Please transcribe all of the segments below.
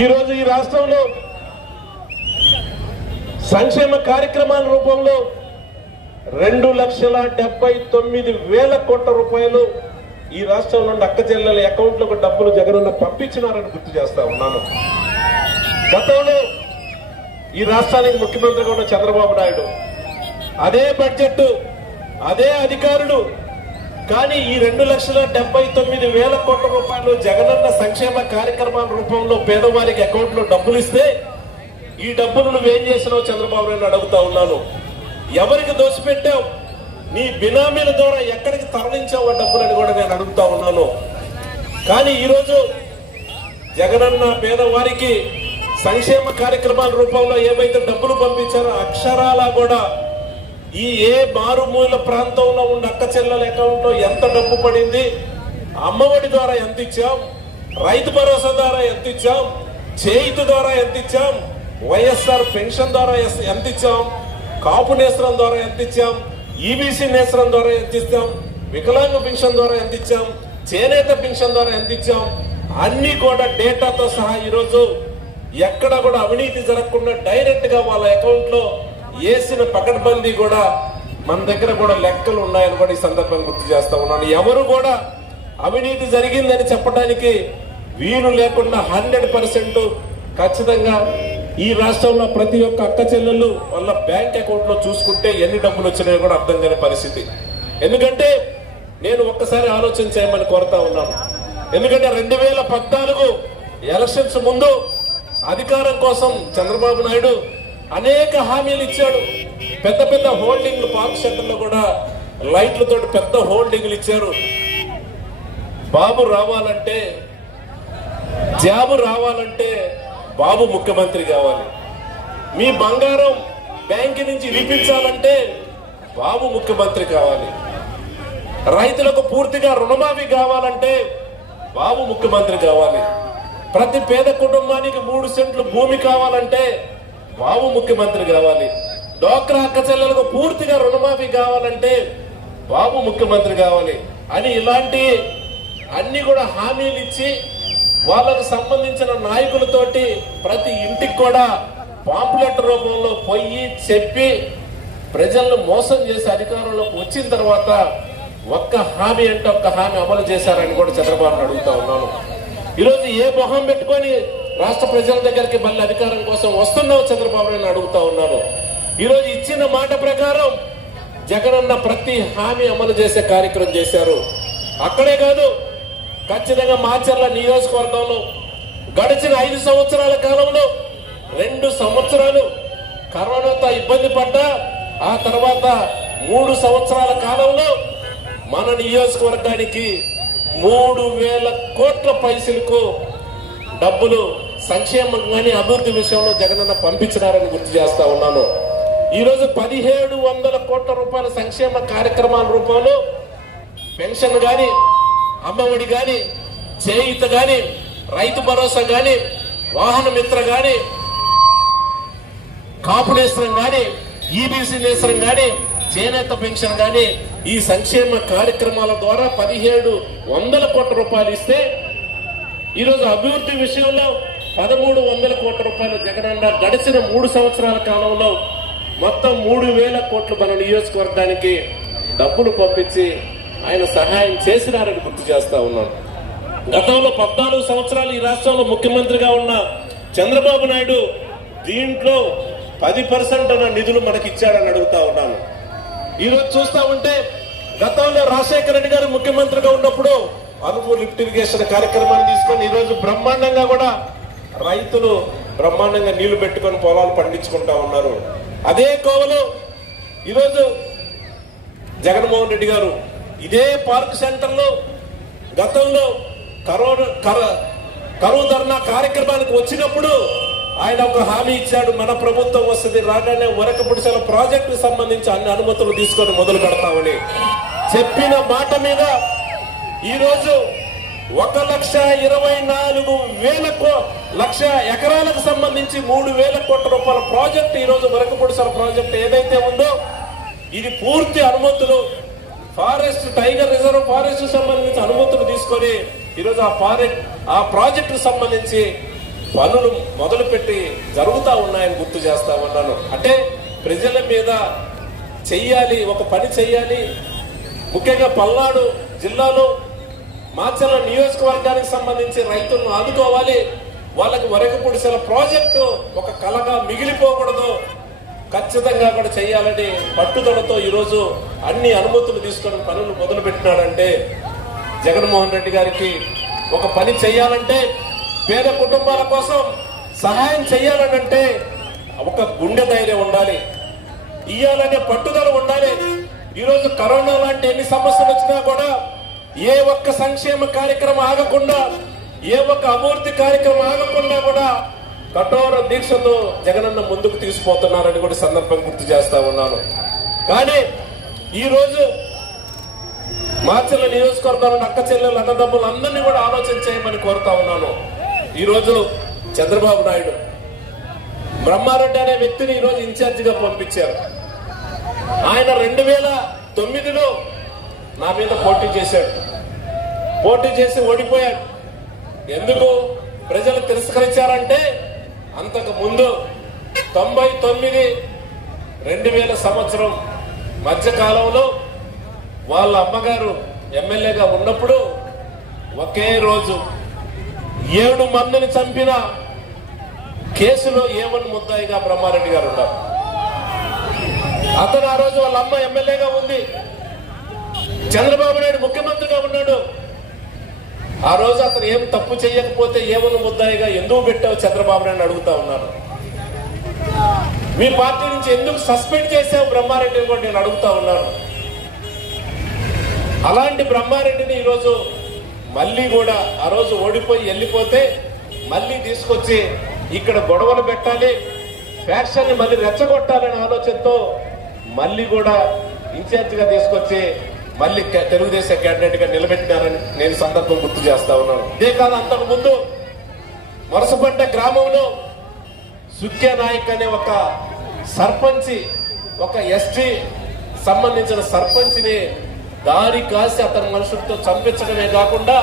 ఈరోజు ఈ రాష్ట్రంలో సంక్షేమ కార్యక్రమాల రూపంలో 2,79,000 కోట్ల రూపాయలు ఈ రాష్ట్రంలో అక్క చెల్లెల అకౌంట్లకు డబ్బులు జగనన్న పంపించినారని గుర్తు చేస్తా ఉన్నాను. గతంలో ఈ రాష్ట్రానికి ముఖ్యమంత్రిగా ఉన్న చంద్రబాబు నాయుడు అదే బడ్జెట్ అదే అధికారులు, కానీ ఈ 2,79,000 కోట్ల రూపాయలు జగనన్న సంక్షేమ కార్యక్రమాల రూపంలో పేదవారికి అకౌంట్ లో డబ్బులు ఇస్తే ఈ డబ్బులు నువ్వేం చేసినావు చంద్రబాబు నాయుడు అడుగుతా ఉన్నాను. ఎవరికి దోచిపెట్టావు? నీ బినామీల ద్వారా ఎక్కడికి తరలించావు ఆ డబ్బులని కూడా నేను అడుగుతా ఉన్నాను. కానీ ఈరోజు జగనన్న పేదవారికి సంక్షేమ కార్యక్రమాల రూపంలో ఏవైతే డబ్బులు పంపించారో అక్షరాలా కూడా ఈ ఏ మారుమూల ప్రాంతంలో ఉన్న అక్క చెల్లెల అకౌంట్ లో ఎంత డబ్బు పడింది, అమ్మఒడి ద్వారా ఎంత ఇచ్చాం, రైతు భరోసా ద్వారా ఎంత ఇచ్చాం, చేయిత ద్వారా ఎంత ఇచ్చాం, వైఎస్ఆర్ పెన్షన్ ద్వారా ఎంత ఇచ్చాం, కాపు నేస్త్రం ద్వారా ఎంత ఇచ్చాం, ఈబీసీ నేస్త్రం ద్వారా ఎంత ఇచ్చాం, వికలాంగ పెన్షన్ ద్వారా ఎంత ఇచ్చాం, చేనేత పెన్షన్ ద్వారా ఎంత ఇచ్చాం, అన్ని కూడా డేటాతో సహా ఈరోజు ఎక్కడ కూడా అవినీతి జరగకుండా డైరెక్ట్ గా వాళ్ళ అకౌంట్ లో వేసిన పకడ్బందీ కూడా మన దగ్గర కూడా లెక్కలు ఉన్నాయని కూడా ఈ సందర్భంగా గుర్తు చేస్తా ఉన్నాను. ఎవరు కూడా అవినీతి జరిగిందని చెప్పడానికి వీలు లేకుండా 100% ఖచ్చితంగా ఈ రాష్ట్రంలో ప్రతి ఒక్క అక్క చెల్లెళ్ళు వాళ్ళ బ్యాంక్ అకౌంట్ లో చూసుకుంటే ఎన్ని డబ్బులు వచ్చినాయో కూడా అర్థం కాని పరిస్థితి. ఎందుకంటే నేను ఒక్కసారి ఆలోచన చేయమని కోరుతా ఉన్నాను. ఎందుకంటే 2014 ఎలక్షన్స్ ముందు అధికారం కోసం చంద్రబాబు నాయుడు అనేక హామీలు ఇచ్చాడు. పెద్ద పెద్ద హోల్డింగ్లు పార్క్ సెంటర్లో కూడా లైట్లతో పెద్ద హోల్డింగ్లు ఇచ్చారు. బాబు రావాలంటే, జాబు రావాలంటే బాబు ముఖ్యమంత్రి కావాలి, మీ బంగారం బ్యాంకు నుంచి విడిపించాలంటే బాబు ముఖ్యమంత్రి కావాలి, రైతులకు పూర్తిగా రుణమాఫీ కావాలంటే బాబు ముఖ్యమంత్రి కావాలి, ప్రతి పేద కుటుంబానికి 3 సెంట్లు భూమి కావాలంటే బాబు ముఖ్యమంత్రి కావాలి, డ్వాక్రా అక్క చెల్లెలకు పూర్తిగా రుణమాఫీ కావాలంటే బాబు ముఖ్యమంత్రి కావాలి అని ఇలాంటి అన్ని కూడా హామీలు ఇచ్చి వాళ్ళకు సంబంధించిన నాయకులతోటి ప్రతి ఇంటికి కూడా పాంప్లెట్ రూపంలో పోయి చెప్పి ప్రజలను మోసం చేసి అధికారంలోకి వచ్చిన తర్వాత ఒక్క హామీ అంటే ఒక్క హామీ అమలు చేశారని కూడా చంద్రబాబు అడుగుతా ఉన్నాను. ఈరోజు ఏ మొహం పెట్టుకొని రాష్ట్ర ప్రజల దగ్గరికి మళ్ళీ అధికారం కోసం వస్తున్నావు చంద్రబాబు నాయుడు అడుగుతా ఉన్నాను. ఈరోజు ఇచ్చిన మాట ప్రకారం జగనన్న ప్రతి హామీ అమలు చేసే కార్యక్రమం చేశారు. అక్కడే కాదు, ఖచ్చితంగా మాచర్ల నియోజకవర్గంలో గడిచిన 5 సంవత్సరాల కాలంలో 2 సంవత్సరాలు కరోనాతో ఇబ్బంది పడ్డా ఆ తర్వాత 3 సంవత్సరాల కాలంలో మన నియోజకవర్గానికి 3,000 కోట్ల పైసలకు డబ్బులు సంక్షేమం కానీ అభివృద్ధి విషయంలో జగనన్న పంపించినారని గుర్తు చేస్తా ఉన్నాను. ఈరోజు 1,700 కోట్ల రూపాయల సంక్షేమ కార్యక్రమాల రూపంలో పెన్షన్ గాని, అమ్మఒడి గాని, చేయిత గాని, రైతు భరోసా గాని, వాహన మిత్ర గాని, కాపు నేస్త్రం గాని, ఈబీసీ నేస్త్రం గాని, చేనేత పెన్షన్ గాని ఈ సంక్షేమ కార్యక్రమాల ద్వారా 1,700 కోట్ల రూపాయలు ఇస్తే ఈరోజు అభివృద్ధి విషయంలో 1,300 కోట్ల రూపాయలు జగనన్న గడిచిన 3 సంవత్సరాల కాలంలో మొత్తం 3,000 కోట్లు మన నియోజకవర్గానికి డబ్బులు పంపించి ఆయన సహాయం చేసినారని గుర్తు చేస్తా ఉన్నాను. గతంలో 14 సంవత్సరాలు ఈ రాష్ట్రంలో ముఖ్యమంత్రిగా ఉన్న చంద్రబాబు నాయుడు దీంట్లో 10% అన్న నిధులు మనకి ఇచ్చాడని అడుగుతా ఉన్నాను. ఈరోజు చూస్తా ఉంటే గతంలో రాజశేఖర రెడ్డి గారు ముఖ్యమంత్రిగా ఉన్నప్పుడు అనుపు లిఫ్ట్ ఇరిగేషన్ కార్యక్రమాన్ని తీసుకొని ఈరోజు బ్రహ్మాండంగా కూడా రైతులు బ్రహ్మాండంగా నీళ్లు పెట్టుకొని పొలాలు పండించుకుంటా ఉన్నారు. అదే కోవలో ఈరోజు జగన్మోహన్ రెడ్డి గారు ఇదే పార్క్ సెంటర్ లో గతంలో కరువు ధర్నా కార్యక్రమానికి వచ్చినప్పుడు ఆయన ఒక హామీ ఇచ్చాడు, మన ప్రభుత్వం వస్తుంది రాగానే వరకపుడిసెల ప్రాజెక్టు సంబంధించి అన్ని అనుమతులు తీసుకొని మొదలు పెడతామని చెప్పిన మాట మీద ఈరోజు 1,24,000 ఎకరాలకు సంబంధించి 3,000 కోట్ల రూపాయల ప్రాజెక్టు ఈరోజు వరకపుడిసెల ప్రాజెక్టు ఏదైతే ఉందో ఇది పూర్తి అనుమతులు ఫారెస్ట్ టైగర్ రిజర్వ్ ఫారెస్ట్ సంబంధించి అనుమతులు తీసుకొని ఈరోజు ఆ ప్రాజెక్టు సంబంధించి పనులు మొదలుపెట్టి జరుగుతూ ఉన్నాయని గుర్తు చేస్తా ఉన్నాను. అంటే ప్రజల మీద చెయ్యాలి, ఒక పని చెయ్యాలి. ముఖ్యంగా పల్నాడు జిల్లాలో మాచర్ల నియోజకవర్గానికి సంబంధించి రైతులను ఆదుకోవాలి. వాళ్ళకి వరకు పొడిసెల ప్రాజెక్టు ఒక కళగా మిగిలిపోకూడదు, ఖచ్చితంగా కూడా చేయాలని పట్టుదలతో ఈరోజు అన్ని అనుమతులు తీసుకొని పనులు మొదలు పెట్టినాడంటే జగన్మోహన్ రెడ్డి గారికి ఒక పని చేయాలంటే, పేద కుటుంబాల కోసం సహాయం చేయాలనంటే ఒక గుండె ధైర్యం ఉండాలి, ఇయ్యాలనే పట్టుదల ఉండాలి. ఈరోజు కరోనా లాంటి ఎన్ని సమస్యలు వచ్చినా కూడా ఏ ఒక్క సంక్షేమ కార్యక్రమం ఆగకుండా, ఏ ఒక్క అభివృద్ధి కార్యక్రమం ఆగకుండా కూడా కఠోర దీక్షతో జగనన్న ముందుకు తీసుకుపోతున్నారని కూడా సందర్భం గుర్తు చేస్తా ఉన్నాను. కానీ ఈ రోజు మాచర్ల నియోజకవర్గంలో అక్క చెల్లెలు అన్నదమ్ములు అందరినీ కూడా ఆలోచన చేయమని కోరుతా ఉన్నాను. ఈ రోజు చంద్రబాబు నాయుడు బ్రహ్మారెడ్డి అనే వ్యక్తిని ఈరోజు ఇన్ఛార్జిగా పంపించారు. ఆయన 2009లో నా మీద పోటీ చేశాడు, పోటీ చేసి ఓడిపోయాడు. ఎందుకు ప్రజలు తిరస్కరించారంటే, అంతకు ముందు 99, 2000 సంవత్సరం మధ్య కాలంలో వాళ్ళ అమ్మగారు ఎమ్మెల్యేగా ఉన్నప్పుడు ఒకే రోజు 7 మందిని చంపిన కేసులో ఏమని ముద్దాయిగా బ్రహ్మారెడ్డి గారు ఉన్నారు. అతను ఆ రోజు వాళ్ళ అమ్మ ఎమ్మెల్యేగా ఉంది, చంద్రబాబు నాయుడు ముఖ్యమంత్రిగా ఉన్నాడు. ఆ రోజు అతను ఏం తప్పు చేయకపోతే ఏమని ముద్దాయిగా ఎందుకు పెట్టావు చంద్రబాబు నాయుడు అడుగుతా ఉన్నాను. మీ పార్టీ నుంచి ఎందుకు సస్పెండ్ చేశావు బ్రహ్మారెడ్డిని కూడా నేను అడుగుతా ఉన్నాను. అలాంటి బ్రహ్మారెడ్డిని ఈరోజు మళ్ళీ కూడా ఆ రోజు ఓడిపోయి వెళ్ళిపోతే మళ్ళీ తీసుకొచ్చి ఇక్కడ గొడవలు పెట్టాలి, ఫ్యాక్షన్ ని మళ్ళీ రెచ్చగొట్టాలనే ఆలోచనతో మళ్ళీ కూడా ఇన్ఛార్జిగా తీసుకొచ్చి మళ్ళీ తెలుగుదేశం క్యాండిడేట్ గా నిలబెట్టినారని నేను సందర్భం గుర్తు చేస్తా ఉన్నాను. ఇదే కాదు, అంతకు ముందు వరుసపడ్డ గ్రామంలో సుఖ్య నాయక్ అనే ఒక సర్పంచి, ఒక ఎస్టీ సంబంధించిన సర్పంచిని దారి కాసి అతని మనుషులతో చంపించడమే కాకుండా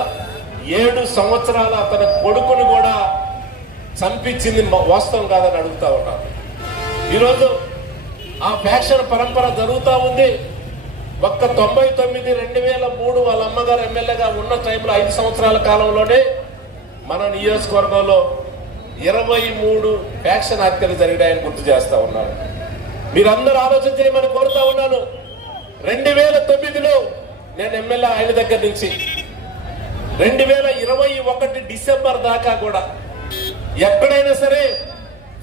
7 సంవత్సరాల అతని కొడుకుని కూడా చంపించింది వాస్తవం కాదని అడుగుతా ఉన్నాను. ఈరోజు ఆ ఫ్యాక్షన్ పరంపర జరుగుతూ ఉంది. ఒక్క 99, 2003 వాళ్ళ అమ్మగారు ఎమ్మెల్యేగా ఉన్న టైంలో 5 సంవత్సరాల కాలంలోనే మన నియోజకవర్గంలో 23 ఫ్యాక్షన్ హత్యలు జరిగాయని గుర్తు చేస్తా ఉన్నాను. మీరందరూ ఆలోచన చేయమని కోరుతా ఉన్నాను. 2009లో నేను ఎమ్మెల్యే ఆయన దగ్గర నుంచి 2021 డిసెంబర్ దాకా కూడా ఎక్కడైనా సరే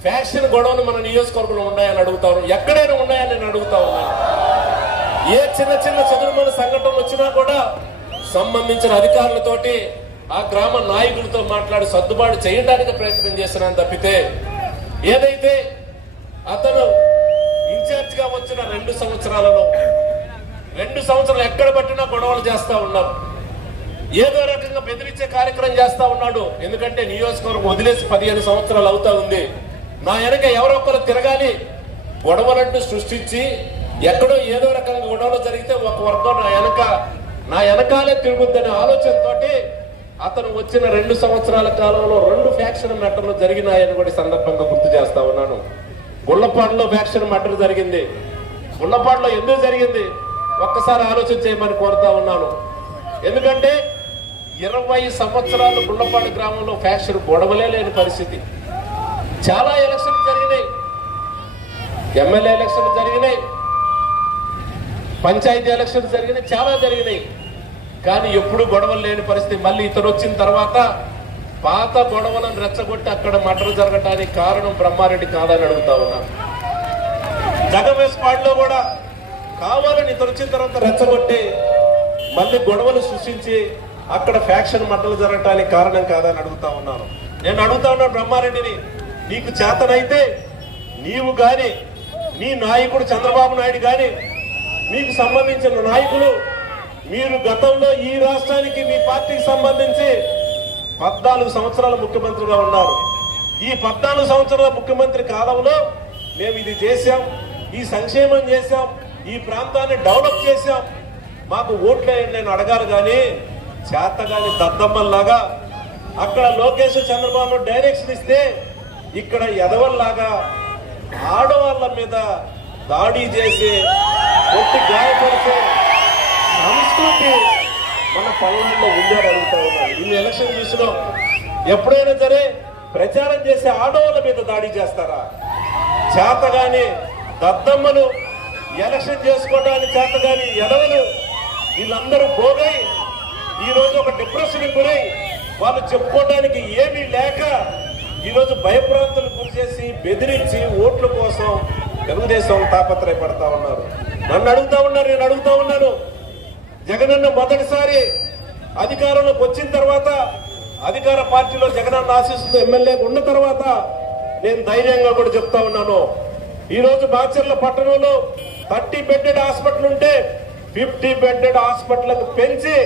ఫ్యాక్షన్ గొడవలు మన నియోజకవర్గంలో ఉన్నాయని అడుగుతాను. ఎక్కడైనా ఉన్నాయని నేను అడుగుతా ఉన్నాను. ఏ చిన్న చిన్న చదురుమల సంఘటనలు వచ్చినా కూడా సంబంధించిన అధికారులతోటి ఆ గ్రామ నాయకులతో మాట్లాడి సర్దుబాటు చేయడానికి ప్రయత్నం చేస్తున్నాను తప్పితే, ఏదైతే అతను ఇన్ఛార్జ్ గా వచ్చిన 2 సంవత్సరాలలో 2 సంవత్సరాలు ఎక్కడ పట్టినా గొడవలు చేస్తా ఉన్నారు. ఏదో రకంగా బెదిరించే కార్యక్రమం చేస్తా ఉన్నాడు. ఎందుకంటే నియోజకవర్గం వదిలేసి 15 సంవత్సరాలు అవుతా ఉంది. నా వెనక ఎవరో ఒకరు తిరగాలి, గొడవలంటూ సృష్టించి ఎక్కడో ఏదో రకంగా గొడవలు జరిగితే ఒక వర్గం నా వెనకాలే తిరుగుద్దనే ఆలోచనతోటి అతను వచ్చిన 2 సంవత్సరాల కాలంలో 2 ఫ్యాక్షన్ మర్డర్లు జరిగినాయని కూడా సందర్భంగా గుర్తు చేస్తా ఉన్నాను. గుళ్ళపాడులో ఫ్యాక్షన్ మర్డర్ జరిగింది. గుళ్ళపాడులో ఎందుకు జరిగింది ఒక్కసారి ఆలోచన చేయమని కోరుతా ఉన్నాను. ఎందుకంటే 20 సంవత్సరాలు గుళ్ళపాడు గ్రామంలో ఫ్యాక్షన్ గొడవలే లేని పరిస్థితి. చాలా ఎలక్షన్లు జరిగినాయి, ఎమ్మెల్యే ఎలక్షన్లు జరిగినాయి, పంచాయతీ ఎలక్షన్లు జరిగినాయి, చాలా జరిగినాయి. కానీ ఎప్పుడు గొడవలు లేని పరిస్థితి. మళ్ళీ ఇతను వచ్చిన తర్వాత పాత గొడవలను రెచ్చగొట్టి అక్కడ మర్డర్ జరగటానికి కారణం బ్రహ్మారెడ్డి కాదని అడుగుతా ఉన్నాను. జగవేశ్పాడులో కూడా కావాలని ఇతను వచ్చిన తర్వాత రెచ్చగొట్టి మళ్ళీ గొడవలు సృష్టించి అక్కడ ఫ్యాక్షన్ మర్డర్లు జరగటానికి కారణం కాదని అడుగుతా ఉన్నాను. నేను అడుగుతా ఉన్నాను బ్రహ్మారెడ్డిని, నీకు చేతనైతే నీవు గాని, నీ నాయకుడు చంద్రబాబు నాయుడు గాని, మీకు సంబంధించిన నాయకులు, మీరు గతంలో ఈ రాష్ట్రానికి మీ పార్టీకి సంబంధించి 14 సంవత్సరాల ముఖ్యమంత్రిగా ఉన్నారు. ఈ 14 సంవత్సరాల ముఖ్యమంత్రి కాలంలో మేము ఇది చేశాం, ఈ సంక్షేమం చేశాం, ఈ ప్రాంతాన్ని డెవలప్ చేశాం, మాకు ఓట్లు నేను అడగాలి. కానీ చేతగాని దద్దమ్మల్లాగా అక్కడ లోకేష్ చంద్రబాబు డైరెక్షన్ ఇస్తే ఇక్కడ ఎదవల్లాగా ఆడవాళ్ళ మీద దాడి చేసి కొట్టి గాయపరిచే సంస్కృతి మన పల్లెల్లో ఉందని అడుగుతా ఉన్నారు. ఇన్ని ఎలక్షన్ చూసినాం. ఎప్పుడైనా సరే ప్రచారం చేసే ఆడవాళ్ళ మీద దాడి చేస్తారా? చేతగాని దద్దమ్మలు, ఎలక్షన్ చేసుకోవడానికి చేతగాని ఎదవలు వీళ్ళందరూ పోగై ఈరోజు ఒక డిప్రెషన్ గురై వాళ్ళు చెప్పుకోవడానికి ఏమీ లేక ఈరోజు భయప్రాంతులు గురి చేసి బెదిరించి ఓట్ల కోసం తెలుగుదేశం తాపత్రయపడతా ఉన్నారు. నన్ను అడుగుతా ఉన్నారు, నేను అడుగుతా ఉన్నాను. జగనన్న మొదటిసారి అధికారంలోకి వచ్చిన తర్వాత, అధికార పార్టీలో జగనన్న ఆశిస్తూ ఎమ్మెల్యేగా ఉన్న తర్వాత నేను ధైర్యంగా కూడా చెప్తా ఉన్నాను. ఈరోజు బాచర్ల పట్టణంలో 30 బెడ్డెడ్ హాస్పిటల్ ఉంటే 50 బెడ్డెడ్ హాస్పిటల్ పెంచి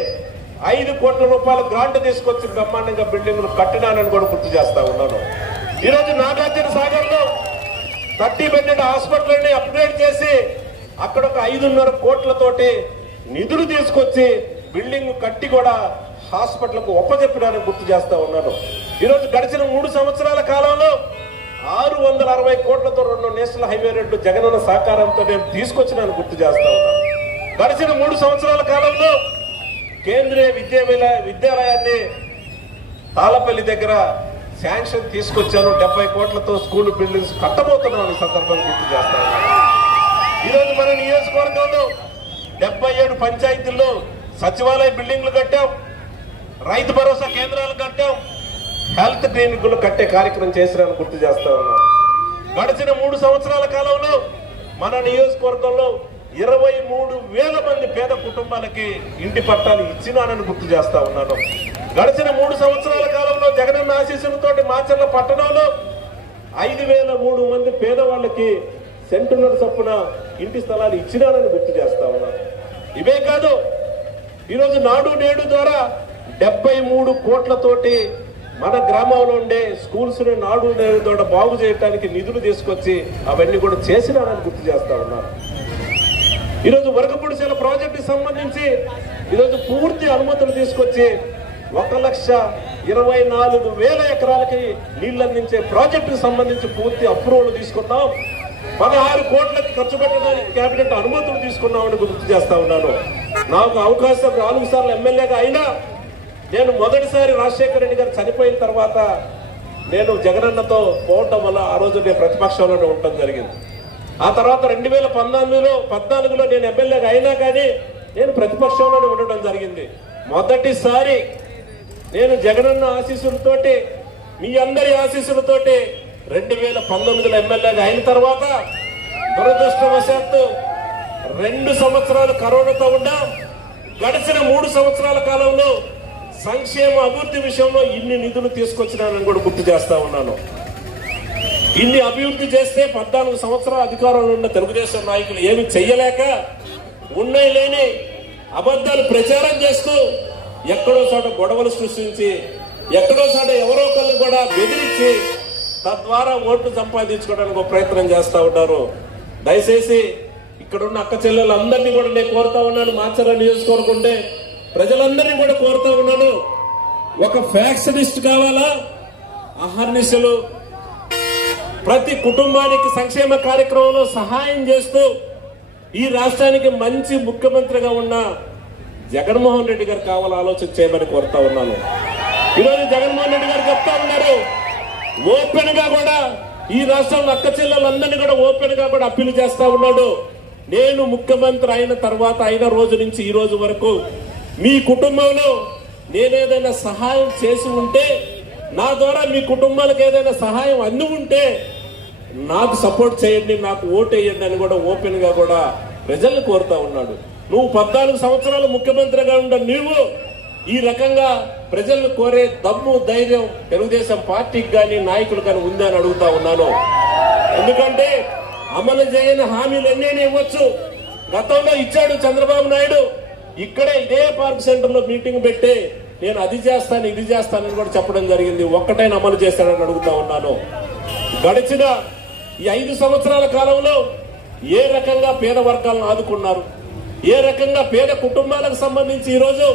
5 కోట్ల రూపాయల గ్రాంట్ తీసుకొచ్చి బ్రహ్మాండంగా బిల్డింగ్లు కట్టినానని కూడా గుర్తు చేస్తా ఉన్నాను. ఈరోజు నాగార్జున సాగర్ లో 30 బెడ్డెడ్ హాస్పిటల్ ని అప్గ్రేడ్ చేసి అక్కడ ఒక 5.5 కోట్లతోటి నిధులు తీసుకొచ్చి బిల్డింగ్ కట్టి కూడా హాస్పిటల్ కు ఒప్పజెప్పినానని గుర్తు చేస్తా ఉన్నాను. ఈరోజు గడిచిన 3 సంవత్సరాల కాలంలో 660 కోట్లతో 2 నేషనల్ హైవే రోడ్లు జగనన్న సహకారంతో నేను తీసుకొచ్చినాను గుర్తు చేస్తా ఉన్నాను. గడిచిన 3 సంవత్సరాల కాలంలో కేంద్రీయ విద్యాలయాన్ని తాళపల్లి దగ్గర శాంక్షన్ తీసుకొచ్చాను. 70 కోట్లతో స్కూల్ బిల్డింగ్స్ కట్టబోతున్నాను. ఈ సందర్భంగా గుర్తు చేస్తా ఉన్నాను. ఈరోజు మన నియోజకవర్గంలో 77 పంచాయతీల్లో సచివాలయ బిల్డింగ్లు కట్టాం, రైతు భరోసా కేంద్రాలు కట్టాం, హెల్త్ క్లినిక్లు కట్టే కార్యక్రమం చేసినాను గుర్తు చేస్తా ఉన్నాను. గడిచిన 3 సంవత్సరాల కాలంలో మన నియోజకవర్గంలో 23,000 మంది పేద కుటుంబాలకి ఇంటి పట్టాలు ఇచ్చినానని గుర్తు చేస్తా ఉన్నాను. గడిచిన 3 సంవత్సరాల కాలంలో జగనన్న ఆశీస్సులతో మాచర్ల పట్టణంలో 5,003 మంది పేదవాళ్ళకి సెంటున్నర చొప్పున ఇంటి స్థలాలు ఇచ్చినానని గుర్తు చేస్తా ఉన్నాను. ఇవే కాదు, ఈరోజు నాడు నేడు ద్వారా 73 కోట్లతోటి మన గ్రామంలో ఉండే స్కూల్స్ నాడు నేడు ద్వారా బాగు చేయడానికి నిధులు తీసుకొచ్చి అవన్నీ కూడా చేసినానని గుర్తు చేస్తా ఉన్నాను. ఈరోజు వరకపుడిశల ప్రాజెక్టుకి సంబంధించి ఈరోజు పూర్తి అనుమతులు తీసుకొచ్చి 1,24,000 ఎకరాలకి నీళ్లు అందించే ప్రాజెక్టుకు సంబంధించి పూర్తి అప్రూవల్ తీసుకున్నాం. 16 కోట్లకి ఖర్చు పెట్టడానికి కేబినెట్ అనుమతులు తీసుకున్నామని గుర్తు చేస్తా ఉన్నాను. నాకు అవకాశం 4 సార్లు ఎమ్మెల్యేగా అయినా నేను మొదటిసారి రాజశేఖర రెడ్డి గారు చనిపోయిన తర్వాత నేను జగనన్నతో పోవటం వల్ల ఆ రోజు నేను ప్రతిపక్షంలోనే ఉండటం జరిగింది. ఆ తర్వాత 2014లో నేను ఎమ్మెల్యేగా అయినా కానీ నేను ప్రతిపక్షంలోనే ఉండటం జరిగింది. మొదటిసారి నేను జగనన్న ఆశీస్సులతోటి, మీ అందరి ఆశీస్సులతోటి 2019లో ఎమ్మెల్యేగా అయిన తర్వాత దురదృష్టవశాత్తు 2 సంవత్సరాలు కరోనాతో ఉన్నాం. గడిచిన 3 సంవత్సరాల కాలంలో సంక్షేమ అభివృద్ధి విషయంలో ఇన్ని నిధులు తీసుకొచ్చినానని కూడా గుర్తు చేస్తా ఉన్నాను. ఇన్ని అభివృద్ధి చేస్తే 14 సంవత్సరాల అధికారంలో ఉన్న తెలుగుదేశం నాయకులు ఏమి చెయ్యలేక ఉన్నాయి లేని అబద్ధాలు ప్రచారం చేస్తూ ఎక్కడో చోట గొడవలు సృష్టించి ఎక్కడో చోట ఎవరో ఒకళ్ళు కూడా బెదిరించి తద్వారా ఓట్లు సంపాదించుకోవడానికి ఒక ప్రయత్నం చేస్తా ఉన్నారు. దయచేసి ఇక్కడున్న అక్క చెల్లెలందరినీ కూడా నేను కోరుతా ఉన్నాను, మాచర్ల నియోజకవర్గం ఉండే ప్రజలందరినీ కూడా కోరుతా ఉన్నాను. ఒక ఫ్యాక్షనిస్ట్ కావాలా? అహర్నిశలు ప్రతి కుటుంబానికి సంక్షేమ కార్యక్రమంలో సహాయం చేస్తూ ఈ రాష్ట్రానికి మంచి ముఖ్యమంత్రిగా ఉన్న జగన్మోహన్ రెడ్డి గారు కావాలని ఆలోచన చేయమని కోరుతా ఉన్నాను. ఈరోజు జగన్మోహన్ రెడ్డి గారు చెప్తా ఉన్నారు, ఓపెన్ గా కూడా ఈ రాష్ట్రంలో అక్క చెల్లెలందరినీ కూడా ఓపెన్ గా కూడా అప్పీల్ చేస్తా ఉన్నాడు. నేను ముఖ్యమంత్రి అయిన తర్వాత అయిన రోజు నుంచి ఈ రోజు వరకు మీ కుటుంబంలో నేనేదైనా సహాయం చేసి ఉంటే, నా ద్వారా మీ కుటుంబాలకు ఏదైనా సహాయం అంది ఉంటే నాకు సపోర్ట్ చేయండి, నాకు ఓటు వేయండి అని కూడా ఓపెన్ గా కూడా ప్రజల్ని కోరుతా ఉన్నాడు. నువ్వు 14 సంవత్సరాలు ముఖ్యమంత్రిగా ఉండ నీవు ఈ రకంగా ప్రజలను కోరే దమ్ము ధైర్యం తెలుగుదేశం పార్టీకి కానీ నాయకులు కానీ ఉందని అడుగుతా ఉన్నాను. ఎందుకంటే అమలు చేయని హామీలు ఎన్నైనా ఇవ్వచ్చు. గతంలో ఇచ్చాడు చంద్రబాబు నాయుడు. ఇక్కడే ఇదే పార్క్ సెంటర్ లో మీటింగ్ పెట్టి నేను అది చేస్తాను ఇది చేస్తానని కూడా చెప్పడం జరిగింది. ఒక్కటైనా అమలు చేస్తానని అడుగుతా ఉన్నాను. గడిచిన ఈ 5 సంవత్సరాల కాలంలో ఏ రకంగా పేద వర్గాలను ఆదుకున్నారు, ఏ రకంగా పేద కుటుంబాలకు సంబంధించి ఈరోజు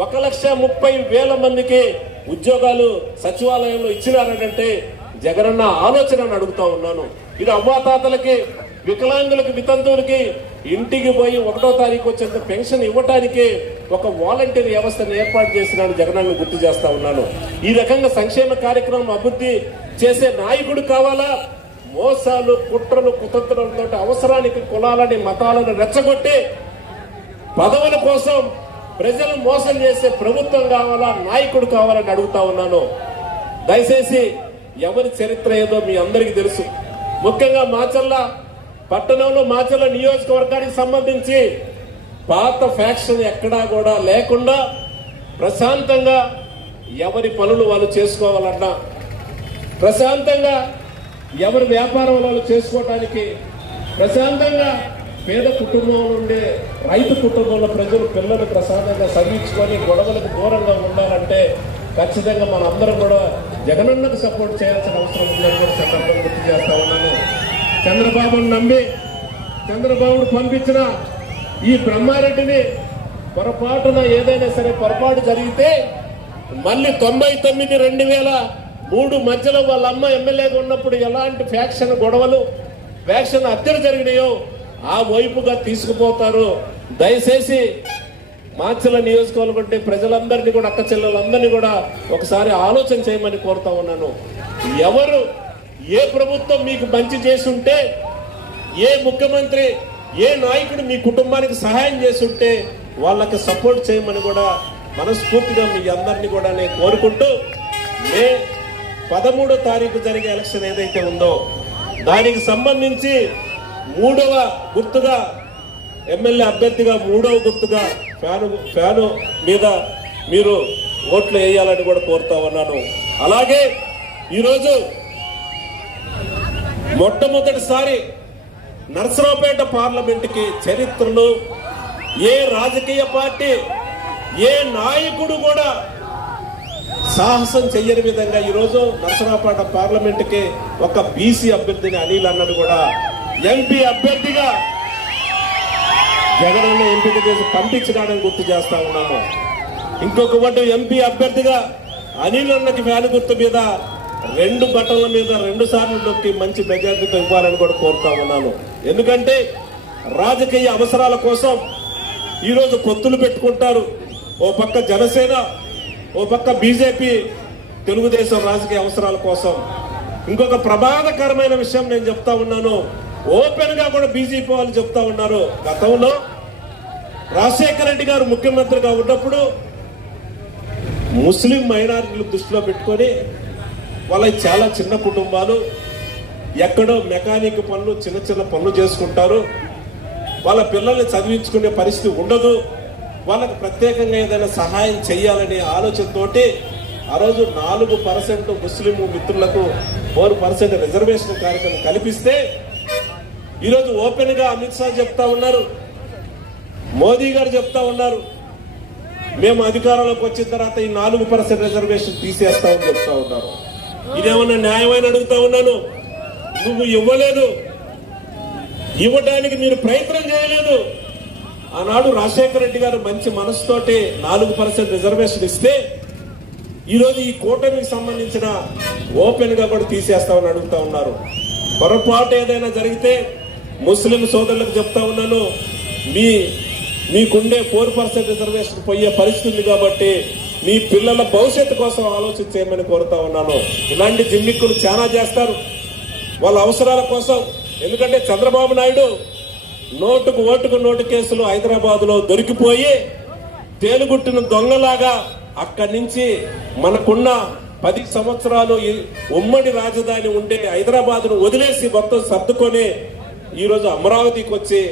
1,30,000 మందికి ఉద్యోగాలు సచివాలయంలో ఇచ్చినారంటే జగనన్న ఆలోచన అడుగుతా ఉన్నాను. ఇది అవ్వాతాతలకి, వికలాంగులకి, వితంతువులకి ఇంటికి పోయి 1వ తారీఖు వచ్చేంత పెన్షన్ ఇవ్వటానికి ఒక వాలంటీర్ వ్యవస్థను ఏర్పాటు చేసినాడు జగనన్న గుర్తు చేస్తా ఉన్నాను. ఈ రకంగా సంక్షేమ కార్యక్రమం అభివృద్ధి చేసే నాయకుడు కావాలా? మోసాలు, కుట్రలు, కుతంత్రాలతో అవసరానికి కులాలని, మతాలను రెచ్చగొట్టి పదవుల కోసం ప్రజలు మోసం చేసే ప్రభుత్వం కావాలా, నాయకుడు కావాలని అడుగుతా ఉన్నాను. దయచేసి ఎవరి చరిత్ర ఏదో మీ అందరికీ తెలుసు. ముఖ్యంగా మాచర్ల పట్టణంలో, మాచర్ల నియోజకవర్గానికి సంబంధించి పాత ఫ్యాక్షన్ ఎక్కడా కూడా లేకుండా ప్రశాంతంగా ఎవరి పనులు వాళ్ళు చేసుకోవాలన్నా, ప్రశాంతంగా ఎవరి వ్యాపారం వాళ్ళు చేసుకోవటానికి, ప్రశాంతంగా పేద కుటుంబంలో ఉండే రైతు కుటుంబంలో ప్రజలు పిల్లలు ప్రశాంతంగా చదివించుకొని గొడవలకు దూరంగా ఉండాలంటే ఖచ్చితంగా మన అందరం కూడా జగనన్నకు సపోర్ట్ చేయాల్సిన అవసరం ఉందని కూడా సందర్భం గుర్తు చేస్తా ఉన్నాను. చంద్రబాబును నమ్మి చంద్రబాబును పంపించిన ఈ బ్రహ్మారెడ్డిని పొరపాటున ఏదైనా సరే పొరపాటు జరిగితే మళ్ళీ 99-2003 మధ్యలో వాళ్ళ అమ్మ ఎమ్మెల్యేగా ఉన్నప్పుడు ఎలాంటి ఫ్యాక్షన్ గొడవలు, ఫ్యాక్షన్ హత్యలు జరిగినాయో ఆ వైపుగా తీసుకుపోతారు. దయచేసి మాచర్ల నియోజకవర్గం ప్రజలందరినీ కూడా, అక్క చెల్లెలందరినీ కూడా ఒకసారి ఆలోచన చేయమని కోరుతా ఉన్నాను. ఎవరు, ఏ ప్రభుత్వం మీకు మంచి చేస్తుంటే, ఏ ముఖ్యమంత్రి, ఏ నాయకుడు మీ కుటుంబానికి సహాయం చేస్తుంటే వాళ్ళకి సపోర్ట్ చేయమని కూడా మనస్ఫూర్తిగా మీ అందరినీ కూడా నేను కోరుకుంటూ, మే 13వ తారీఖు జరిగే ఎలక్షన్ ఏదైతే ఉందో దానికి సంబంధించి 3వ గుర్తుగా, ఎమ్మెల్యే అభ్యర్థిగా 3వ గుర్తుగా ఫ్యాను మీద మీరు ఓట్లు వేయాలని కూడా కోరుతా ఉన్నాను. అలాగే ఈరోజు మొట్టమొదటిసారి నర్సరావుపేట పార్లమెంటుకి చరిత్రలో ఏ రాజకీయ పార్టీ, ఏ నాయకుడు కూడా సాహసం చెయ్యని విధంగా ఈరోజు నర్సరావుపేట పార్లమెంటుకి ఒక బీసీ అభ్యర్థిని అనిల్ అన్నది కూడా ఎంపీ అభ్యర్థిగా జగనన్న ఎంపిక చేసి పంపించినాడని గుర్తు చేస్తా ఉన్నాము. ఇంకొక వాటి ఎంపీ అభ్యర్థిగా అనిల్ అన్నకి ఫ్యాన్ గుర్తు మీద 2 బటన్ల మీద 2 సార్లు నొక్కి మంచి మెజార్టీతో ఇవ్వాలని కూడా కోరుతా ఉన్నాను. ఎందుకంటే రాజకీయ అవసరాల కోసం ఈరోజు పొత్తులు పెట్టుకుంటారు. ఓ పక్క జనసేన, ఓ పక్క బీజేపీ, తెలుగుదేశం రాజకీయ అవసరాల కోసం. ఇంకొక ప్రమాదకరమైన విషయం నేను చెప్తా ఉన్నాను, ఓపెన్ గా కూడా బీజేపీ వాళ్ళు చెప్తా ఉన్నారు. గతంలో రాజశేఖర రెడ్డి గారు ముఖ్యమంత్రిగా ఉన్నప్పుడు ముస్లిం మైనారిటీలు దృష్టిలో పెట్టుకొని వాళ్ళ చాలా చిన్న కుటుంబాలు, ఎక్కడో మెకానిక్ పనులు, చిన్న చిన్న పనులు చేసుకుంటారు, వాళ్ళ పిల్లల్ని చదివించుకునే పరిస్థితి ఉండదు, వాళ్ళకి ప్రత్యేకంగా ఏదైనా సహాయం చేయాలనే ఆలోచనతోటి ఆ రోజు 4% ముస్లిం మిత్రులకు 4% రిజర్వేషన్ కార్యక్రమం కల్పిస్తే ఈరోజు ఓపెన్ గా అమిత్ షా చెప్తా ఉన్నారు, మోదీ గారు చెప్తా ఉన్నారు, మేము అధికారంలోకి వచ్చిన తర్వాత ఈ 4% రిజర్వేషన్ తీసేస్తామని చెప్తా ఉన్నారు. ఇదేమన్నా న్యాయమైన అడుగుతా ఉన్నాను. నువ్వు ఇవ్వలేదు, ఇవ్వడానికి మీరు ప్రయత్నం చేయలేదు. ఆనాడు రాజశేఖర రెడ్డి గారు మంచి మనసుతోటి 4% రిజర్వేషన్ ఇస్తే ఈరోజు ఈ కూటమికి సంబంధించిన ఓపెన్ గా కూడా తీసేస్తామని అడుగుతా ఉన్నారు. పొరపాటు ఏదైనా జరిగితే ముస్లిం సోదరులకు చెప్తా ఉన్నాను, మీకుండే 4% రిజర్వేషన్ పోయే పరిస్థితి ఉంది కాబట్టి మీ పిల్లల భవిష్యత్తు కోసం ఆలోచన చేయమని కోరుతా ఉన్నాను. ఇలాంటి జిమ్మిక్కులు చాలా చేస్తారు వాళ్ళ అవసరాల కోసం. ఎందుకంటే చంద్రబాబు నాయుడు నోటుకు ఓటుకు నోటు కేసులు హైదరాబాద్ లో దొరికిపోయి తేలుగుట్టిన దొంగలాగా అక్కడి నుంచి మనకున్న 10 సంవత్సరాలు ఉమ్మడి రాజధాని ఉండే హైదరాబాద్ ను వదిలేసి మొత్తం సర్దుకొని ఈరోజు అమరావతికి వచ్చి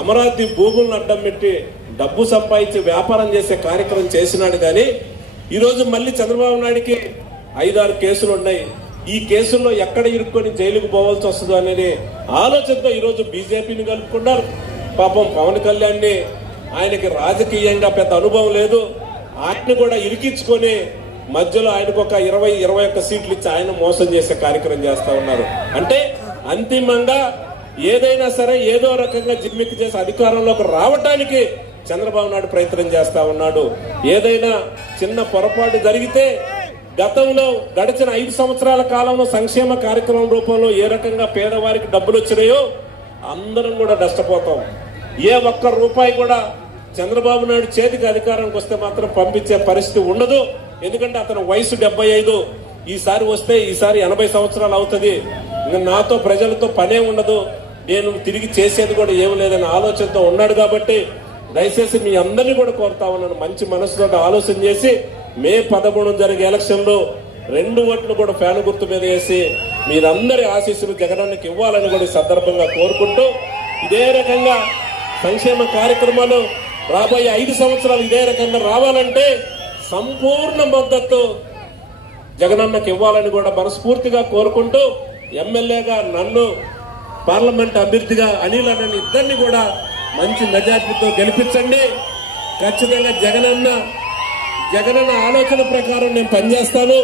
అమరావతి భూములను అడ్డం పెట్టి డబ్బు సంపాదించి వ్యాపారం చేసే కార్యక్రమం చేసినాడు. కానీ ఈరోజు మళ్ళీ చంద్రబాబు నాయుడికి 5-6 కేసులు ఉన్నాయి. ఈ కేసుల్లో ఎక్కడ ఇరుక్కొని జైలుకు పోవాల్సి వస్తుందో అనేది ఆలోచనతో ఈరోజు బీజేపీని కలుపుకున్నారు. పాపం పవన్ కళ్యాణ్ ని, ఆయనకి రాజకీయంగా పెద్ద అనుభవం లేదు, ఆయన్ని కూడా ఇరికించుకొని మధ్యలో ఆయనకు ఒక 20-21 సీట్లు ఇచ్చి ఆయన మోసం చేసే కార్యక్రమం చేస్తా ఉన్నారు. అంటే అంతిమంగా ఏదైనా సరే ఏదో రకంగా జిమ్మిక్కి చేసి అధికారంలోకి రావటానికి చంద్రబాబు నాయుడు ప్రయత్నం చేస్తా ఉన్నాడు. ఏదైనా చిన్న పొరపాటు జరిగితే గతంలో గడిచిన 5 సంవత్సరాల కాలంలో సంక్షేమ కార్యక్రమం రూపంలో ఏ రకంగా పేదవారికి డబ్బులు వచ్చినాయో అందరం కూడా నష్టపోతాం. ఏ ఒక్క రూపాయి కూడా చంద్రబాబు నాయుడు చేతికి అధికారానికి వస్తే మాత్రం పంపించే పరిస్థితి ఉండదు. ఎందుకంటే అతను వయసు 75, ఈసారి వస్తే ఈసారి 80 సంవత్సరాలు అవుతుంది. నాతో ప్రజలతో పనే ఉండదు, నేను తిరిగి చేసేది కూడా ఏమి లేదనే ఆలోచనతో ఉన్నాడు. కాబట్టి దయచేసి మీ అందరినీ కూడా కోరుతా ఉన్నాను, మంచి మనసుతో ఆలోచన చేసి మే 13 జరిగే ఎలక్షన్ లో 2 ఓట్లు కూడా ఫ్యాన్ గుర్తు మీద వేసి మీరందరి ఆశీస్సులు జగనన్నకి ఇవ్వాలని కూడా ఈ సందర్భంగా కోరుకుంటూ, ఇదే రకంగా సంక్షేమ కార్యక్రమాలు రాబోయే 5 సంవత్సరాలు ఇదే రకంగా రావాలంటే సంపూర్ణ మద్దతు జగనన్నకి ఇవ్వాలని కూడా మనస్ఫూర్తిగా కోరుకుంటూ, ఎమ్మెల్యేగా నన్ను, పార్లమెంట్ అభ్యర్థిగా అనిల్ అన్న ఇద్దరిని కూడా మంచి మెజార్టీతో గెలిపించండి. ఖచ్చితంగా జగనన్న ఆలోచన ప్రకారం నేను పనిచేస్తాను.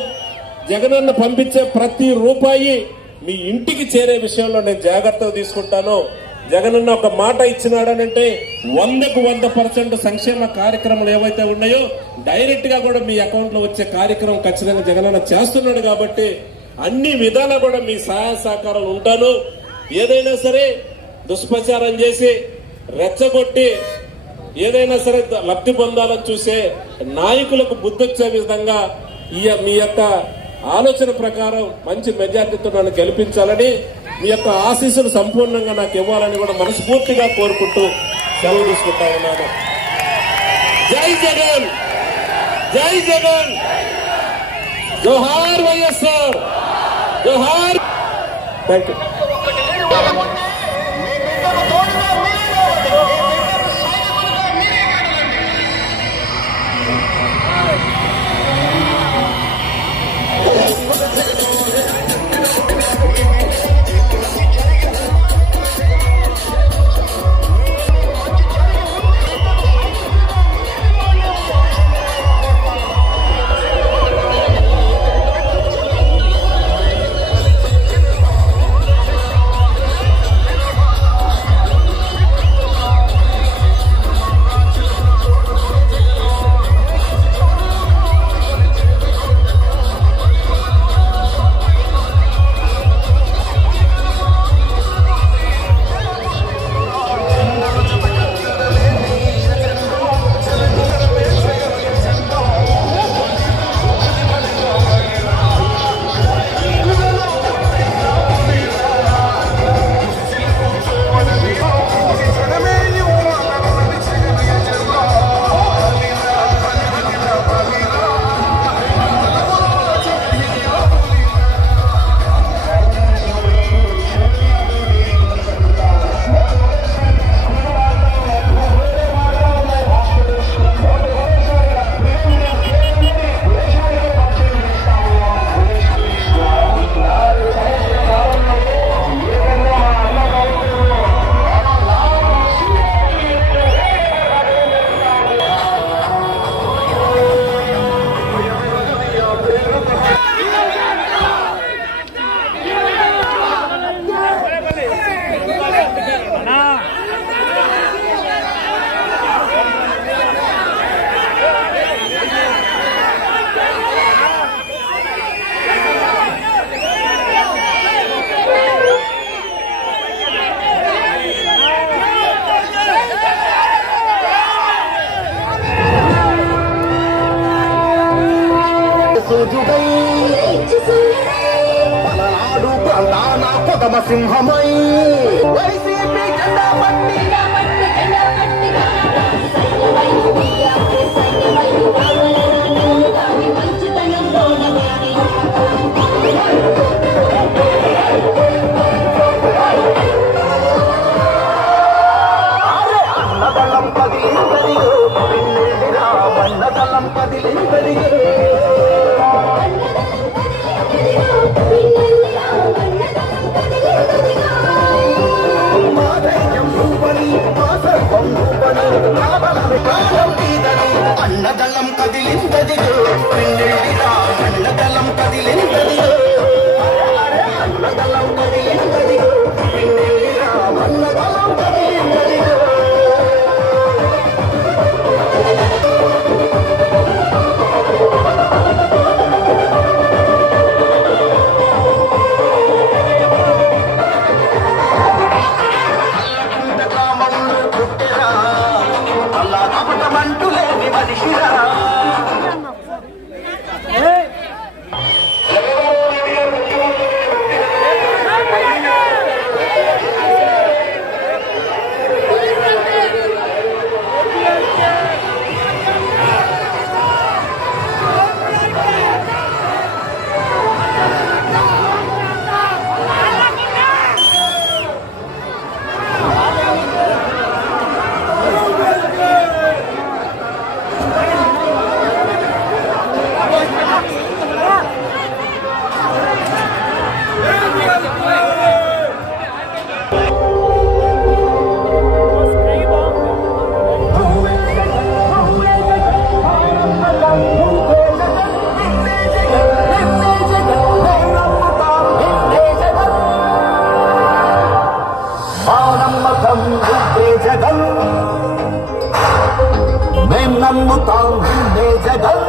జగనన్న పంపించే ప్రతి రూపాయి మీ ఇంటికి చేరే విషయంలో నేను జాగ్రత్తగా తీసుకుంటాను. జగనన్న ఒక మాట ఇచ్చినాడనంటే 100కు 100% సంక్షేమ కార్యక్రమాలు ఏవైతే ఉన్నాయో డైరెక్ట్ గా కూడా మీ అకౌంట్ లో వచ్చే కార్యక్రమం ఖచ్చితంగా జగనన్న చేస్తున్నాడు. కాబట్టి అన్ని విధాలా కూడా మీ సహాయ సహకారాలు ఉంటాను. ఏదైనా సరే దుష్ప్రచారం చేసి రెచ్చగొట్టి ఏదైనా సరే లబ్ధి పొందాలని చూసే నాయకులకు బుద్ధొచ్చే విధంగా మీ యొక్క ఆలోచన ప్రకారం మంచి మెజార్టీతో నన్ను గెలిపించాలని, మీ యొక్క ఆశీస్సులు సంపూర్ణంగా నాకు ఇవ్వాలని కూడా మనస్ఫూర్తిగా కోరుకుంటూ సెలవు తీసుకుంటా ఉన్నాను. జై జగన్, జై జగన్, జోహార్ వైఎస్ఆర్, జోహార్. Thank you. పలనాడు ప్రాంతాన కొదమ సింహమై వైసీపీ జెండా పట్టి అన్నదళం కదిలిందరిగో అన్నదళం కదిలిందరిగో అన్నదళం కదిలిందదిగో అన్నదళం కదిలిందదిగో అన్నదళం కదిలిందదిగో అన్నదళం కదిలిందదిగో నమ్ముతాం నిన్నే జగన్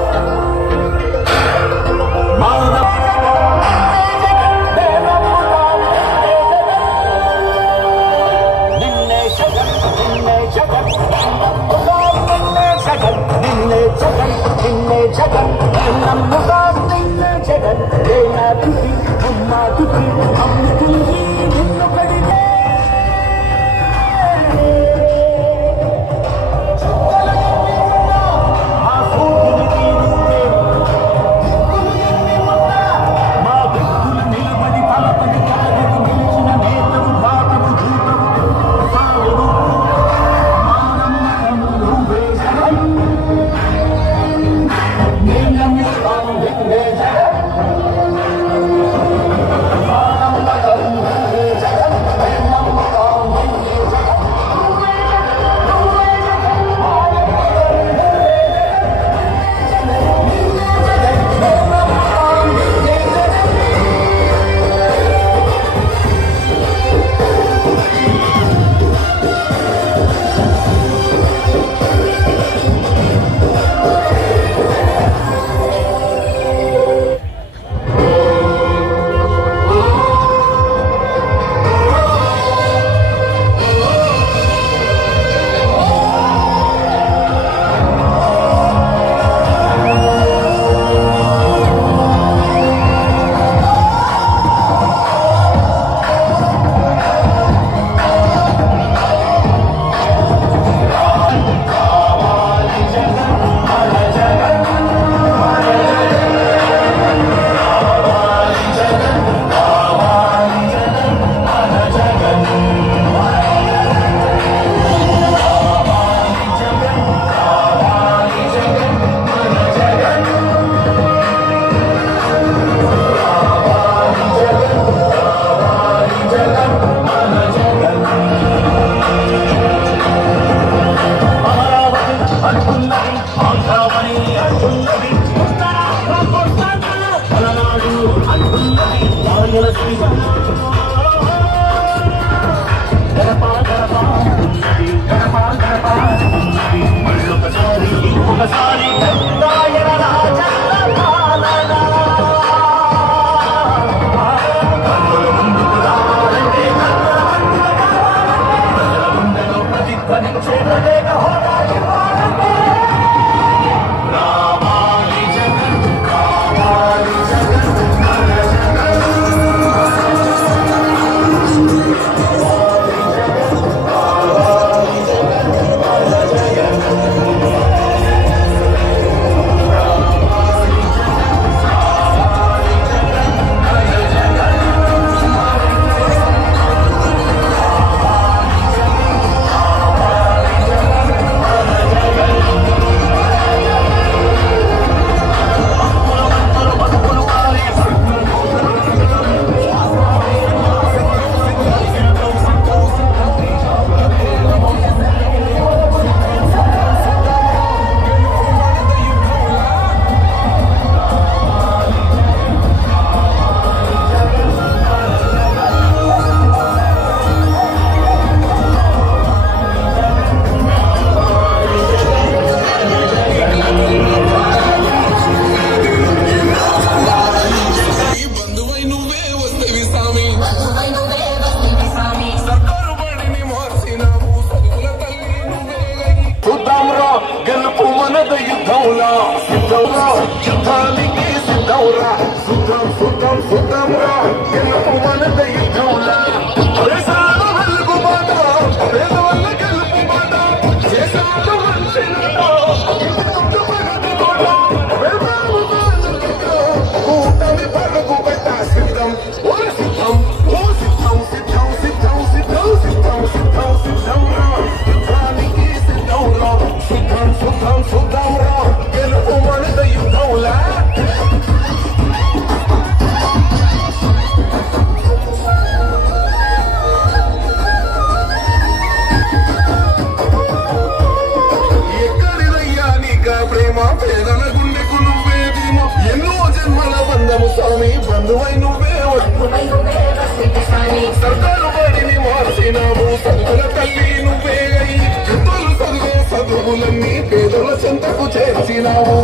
పేదల చెంత తెచ్చినావు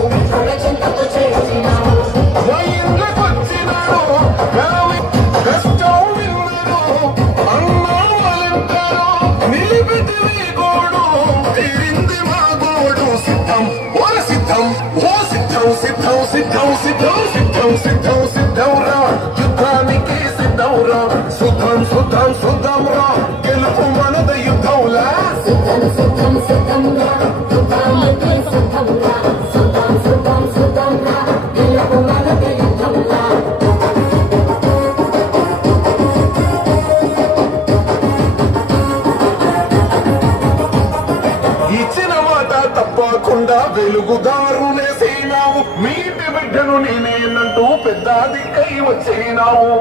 మా ఇండ్లకొచ్చినాడు కష్టం విన్నాడు అన్నా వాళ్ళంటారు నిలిపెట్టి గోడు తీరింది మా గోడు సిద్ధం ఓర సిద్ధం ఓ సిద్ధం సిద్ధం సిద్ధం సిద్ధం సిద్ధం సిద్ధం సిద్ధం రా యుద్ధానికి సిద్ధం రా సుద్ధం సుద్ధం సుద్ధం రా గెలుపు మనద యుద్ధంలా సిద్ధం సిద్ధం సిద్ధం రా యుద్ధానికి సిద్ధం రా సుద్ధం సుద్ధం సుద్ధం రా గెలుపు మనద యుద్ధంలా ఇచ్చిన మాట తప్పకుండా వెలుగుదారునే సీనావు మీ ఇంటి బిడ్డను నేనేనంటూ పెద్ద దిక్కై వచ్చినావు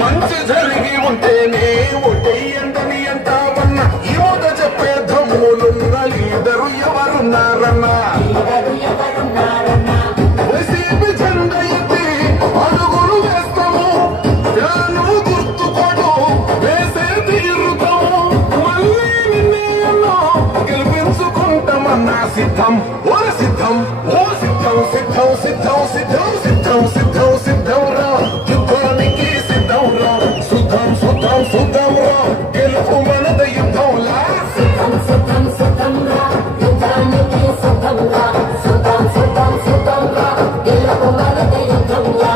మంచి జరిగి ఉంటేనే ఒట్టేయందని అంటావన్నా ఈ మాట చెప్పే దమ్ములున్న లీడరు ఎవరున్నారన్నా వైసీపీ జెండా ఎత్తి అడుగులు వేస్తాము ఫ్యాను గుర్తుకోడు వేసే తీరుతాము మళ్ళీ నిన్నే అన్నా గెలిపించుకుంటామన్నా సిద్ధం ఓ సిద్ధం ఓ సిద్ధం సిద్ధం సిద్ధం సిద్ధం సిద్ధం సిద్ధం సిద్ధం రా యుద్ధానికి సిద్ధం రా సుద్ధం సుద్ధం సుద్ధం రా గెలుపు మనద యుద్ధంలా సిద్ధం సిద్ధం సిద్ధం రా యుద్ధానికి సిద్ధం రా సుద్ధం సుద్ధం సుద్ధం రా గెలుపు మనద యుద్ధంలా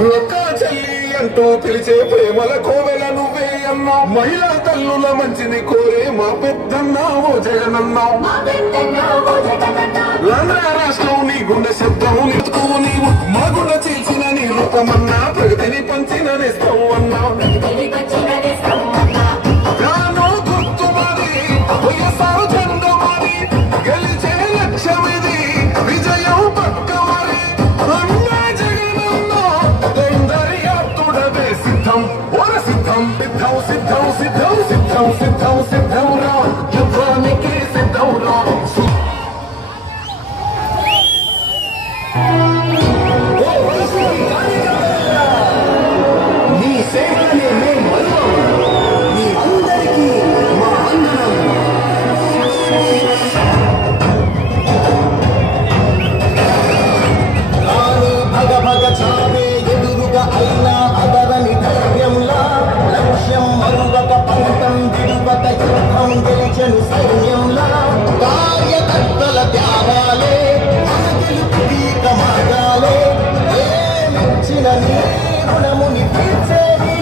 లొక్క చెల్లి అంటూ పిలిచే ప్రేమల కోవెల నువ్వే అన్నావు మహిళా తల్లుల మంచిని కోరే మా పెద్దన్నావు జగనన్నావు మా పెద్దన్నావు జగనన్నా ఆంధ్ర రాష్ట్రం నీ గుండె శబ్దం ఎత్తుకోవు నీవు మా గుండె చీల్చిన నీ రూపమన్నా ప్రగతిని పంచిన నేస్తావు అన్నావు తెలిపచ్చినదే సమ్మన్నా గాను గుర్తు మాది వైఎస్ఆర్ జెండా మాది గెలిచే లక్ష్యమిది విజయం పక్క మరి అన్నా జగనన్న తొందరయాత్తుడవే సిద్ధం ఓర సిద్ధం సిద్ధం సిద్ధం సిద్ధం సిద్ధం సిద్ధం సిద్ధం రా యుద్ధానికి సిద్ధం రా నీ సేవలనే మేం మరువం మీ అందరికీ మా వందనం రాణి భగ భగ చావే ఎదురుగా అయినా అదరని ధైర్యంలా లక్ష్యం మరువక పంతం విడువక యుద్ధం గెలిచెను సైన్యంలా కార్యకర్తల త్యాగాలే మన గెలుపు దీక మార్గాలే ఏమిచ్చిన నీ రుణముని తీర్చేది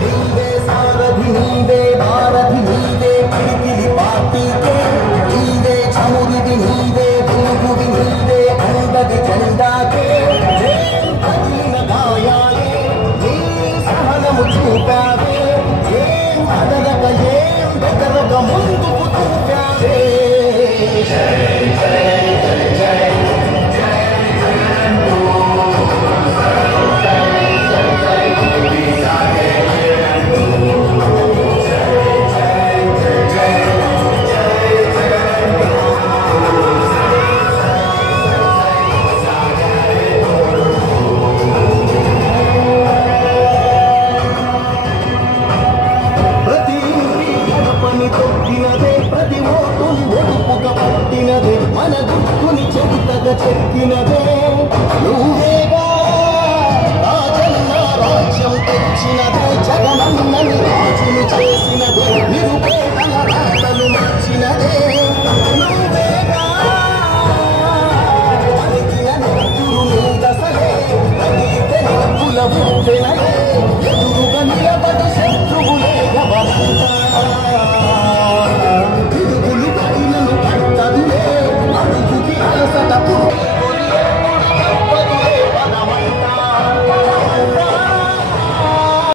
నీవే సారథి నీవే భారథి నీవే పిడికిలి పార్టీకే నీవే చమురిది నీవే వెలుగువి నీవే అందది జెండాకే ఏం కదిలిన గాయాలే నీ సహనము చూపావే ఏం అదరక ఏం బెదరక ముందుకు చూపావే ప్రతి ఇంటి గడపని తొక్కినదే ప్రతి ఓటుని ఒడుపుగా పట్టినదే మన గుర్తుని చెబుతగా చెక్కినదే